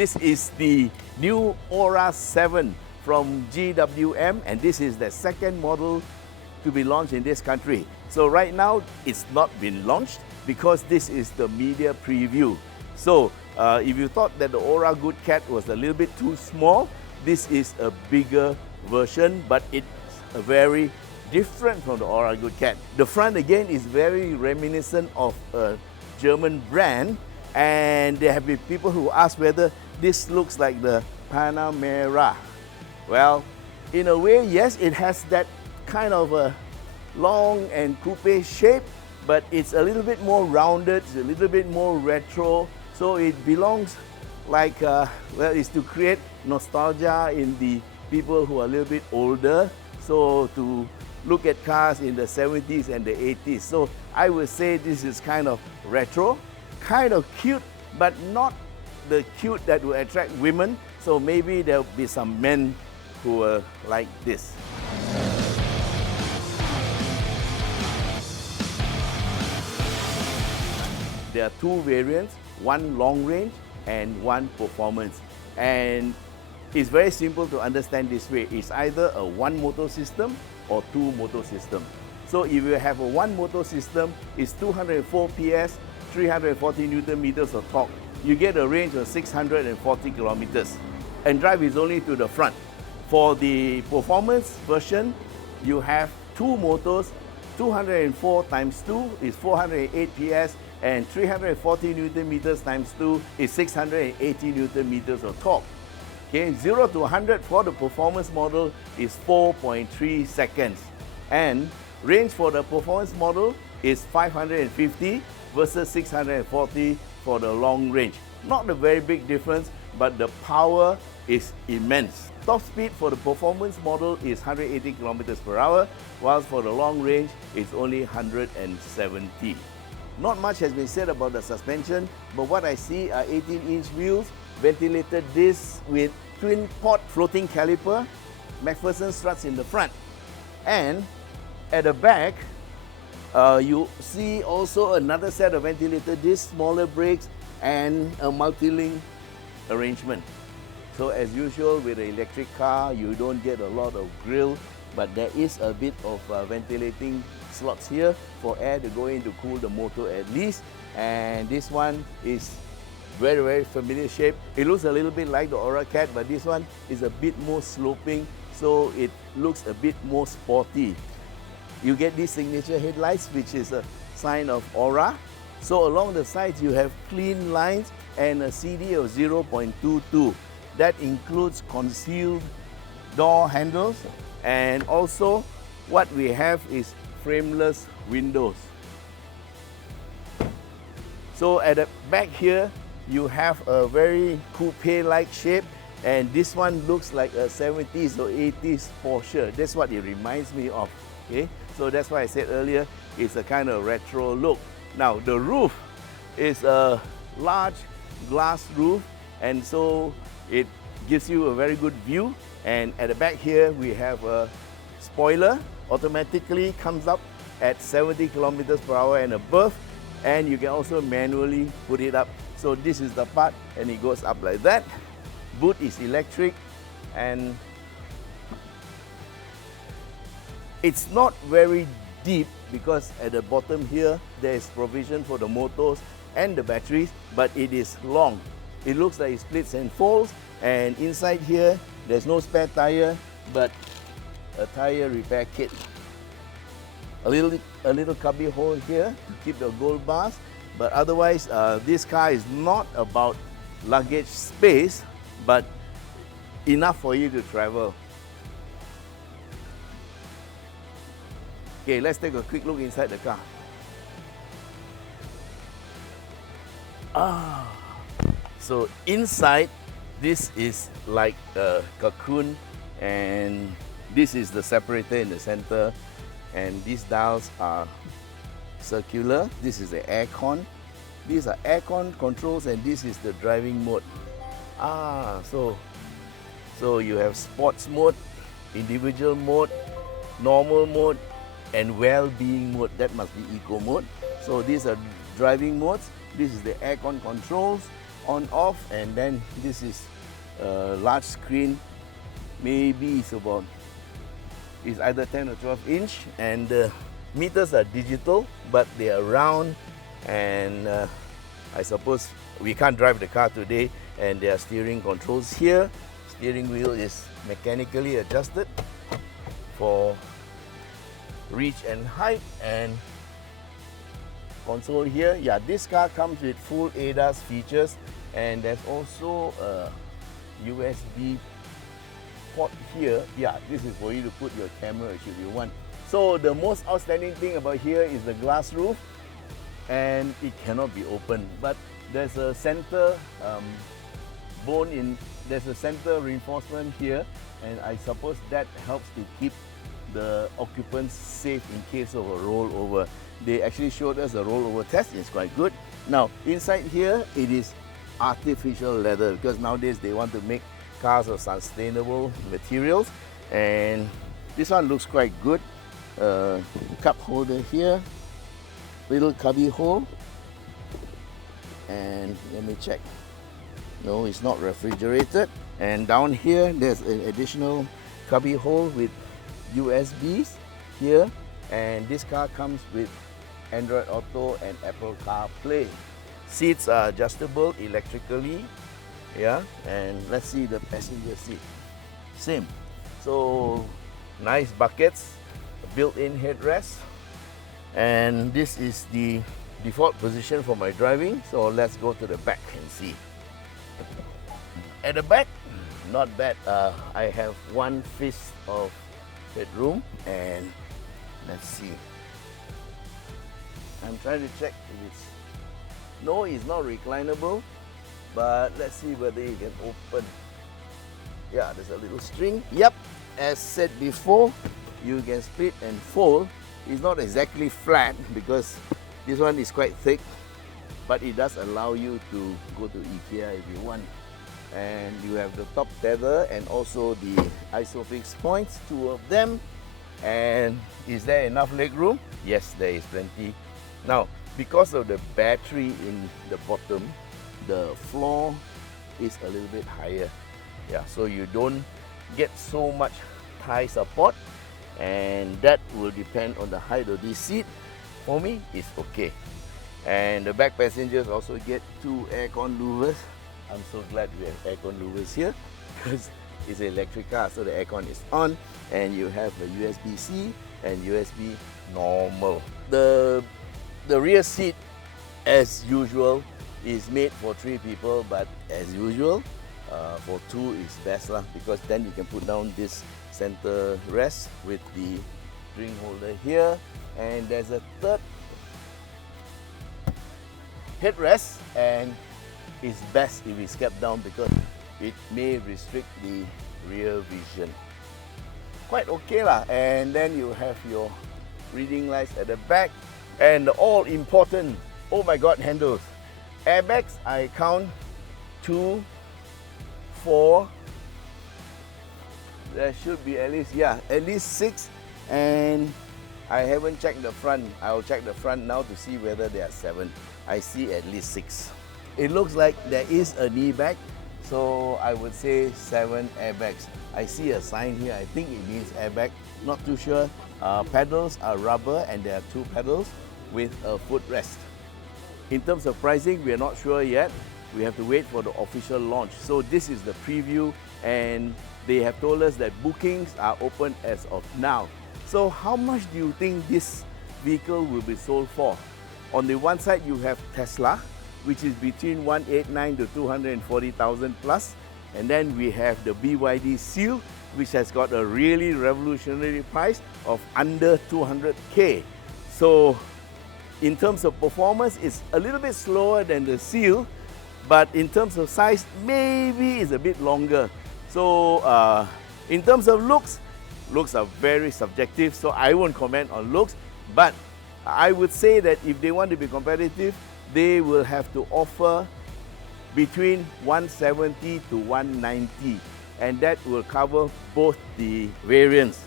This is the new ORA 7 from GWM, and this is the second model to be launched in this country. So right now, it's not been launched because this is the media preview. So if you thought that the ORA Good Cat was a little bit too small, this is a bigger version, but it's very different from the ORA Good Cat. The front again is very reminiscent of a German brand, and there have been people who ask whether this looks like the Panamera. Well, in a way, yes, it has that kind of a long and coupe shape, but it's a little bit more rounded, it's a little bit more retro, so it belongs like, well, it's to create nostalgia in the people who are a little bit older, so to look at cars in the 70s and the 80s. So I would say this is kind of retro, kind of cute, but not the cute that will attract women, so maybe there'll be some men who are like this. There are two variants, one long range and one performance. And it's very simple to understand this way. It's either a one motor system or two motor system. So if you have a one motor system, it's 204 PS, 340 Newton meters of torque. You get a range of 640 kilometers. And drive is only to the front. For the performance version, you have two motors, 204 times 2 is 408 PS, and 340 Newton meters times 2 is 680 Newton meters of torque. Okay, 0 to 100 for the performance model is 4.3 seconds. And range for the performance model is 550 versus 640 for the long range. Not a very big difference, but the power is immense. Top speed for the performance model is 180 kilometers per hour, whilst for the long range, it's only 170. Not much has been said about the suspension, but what I see are 18-inch wheels, ventilated discs with twin-pot floating caliper, McPherson struts in the front. And at the back, you see also another set of ventilated discs, smaller brakes, and a multi-link arrangement. So as usual with an electric car, you don't get a lot of grille, but there is a bit of ventilating slots here for air to go in to cool the motor at least. And this one is very, very familiar shape. It looks a little bit like the ORA Cat, but this one is a bit more sloping, so it looks a bit more sporty. You get these signature headlights, which is a sign of ORA. So along the sides, you have clean lines and a CD of 0.22. That includes concealed door handles, and also what we have is frameless windows. So at the back here, you have a very coupe-like shape, and this one looks like a 70s or 80s Porsche. That's what it reminds me of. Okay? So that's why I said earlier, it's a kind of retro look. Now, the roof is a large glass roof, and so it gives you a very good view. And at the back here, we have a spoiler, automatically comes up at 70 kilometers per hour and above, and you can also manually put it up. So this is the part, and it goes up like that. Boot is electric, and it's not very deep because at the bottom here, there is provision for the motors and the batteries, but it is long. It looks like it splits and folds, and inside here, there's no spare tire, but a tire repair kit. A little cubby hole here to keep the gold bars, but otherwise, this car is not about luggage space, but enough for you to travel. Okay, let's take a quick look inside the car. So inside, this is like a cocoon, and this is the separator in the center, and these dials are circular. This is the aircon. These are aircon controls, and this is the driving mode. So you have sports mode, individual mode, normal mode, and well-being mode. That must be eco mode. So these are driving modes. This is the aircon controls. on off, and then this is a large screen, maybe it's either 10 or 12 inch, and the meters are digital, but they are round, and I suppose we can't drive the car today, and there are steering controls here. Steering wheel is mechanically adjusted for reach and height, and console here. Yeah, this car comes with full ADAS features, and there's also a USB port here. Yeah, this is for you to put your camera if you want. So the most outstanding thing about here is the glass roof, and it cannot be opened, but there's a center there's a center reinforcement here, and I suppose that helps to keep the occupants safe in case of a rollover. They actually showed us a rollover test. It's quite good. Now inside here it is artificial leather, because nowadays they want to make cars of sustainable materials, and this one looks quite good. Cup holder here, little cubby hole, and let me check. No, it's not refrigerated. And down here there's an additional cubby hole with USBs here, and this car comes with Android Auto and Apple CarPlay. Seats are adjustable electrically, yeah, and let's see the passenger seat. Same. So nice buckets, built-in headrest, and this is the default position for my driving. So let's go to the back and see. At the back, not bad. I have one fist of headroom, and let's see. I'm trying to check if it's... No, it's not reclinable, but let's see whether you can open. Yeah, there's a little string. Yep, as said before, you can split and fold. It's not exactly flat because this one is quite thick, but it does allow you to go to IKEA if you want. And you have the top tether and also the isofix points, two of them. And is there enough leg room? Yes, there is plenty. Now, because of the battery in the bottom, the floor is a little bit higher. Yeah, so you don't get so much thigh support, and that will depend on the height of this seat. For me, it's okay. And the back passengers also get two aircon louvers. I'm so glad we have aircon louvers here because it's an electric car, so the aircon is on, and you have a USB-C and USB normal. The rear seat, as usual, is made for 3 people, but as usual, for 2 is best lah, because then you can put down this center rest with the drink holder here, and there's a third headrest, and it's best if it's kept down because it may restrict the rear vision. Quite okay lah. And then you have your reading lights at the back, and the all important, oh my god, handles. Airbags, I count 2, 4, there should be at least 6, and I haven't checked the front. I'll check the front now to see whether there are 7. I see at least 6. It looks like there is a knee bag, so I would say 7 airbags. I see a sign here, I think it means airbag, not too sure. Pedals are rubber, and there are 2 pedals with a footrest. In terms of pricing, we are not sure yet. We have to wait for the official launch. So this is the preview, and they have told us that bookings are open as of now. So how much do you think this vehicle will be sold for? On the one side, you have Tesla, which is between 189 to 240,000 plus, and then we have the BYD Seal, which has got a really revolutionary price of under 200K. So in terms of performance, it's a little bit slower than the Seal, but in terms of size, maybe it's a bit longer. So in terms of looks are very subjective, so I won't comment on looks, but I would say that if they want to be competitive, they will have to offer between 170 to 190, and that will cover both the variants.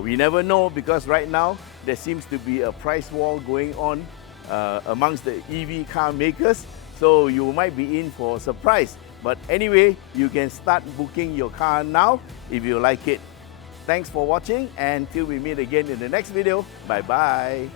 We never know, because right now there seems to be a price war going on amongst the EV car makers. So you might be in for a surprise. But anyway, you can start booking your car now if you like it. Thanks for watching, and till we meet again in the next video. Bye-bye.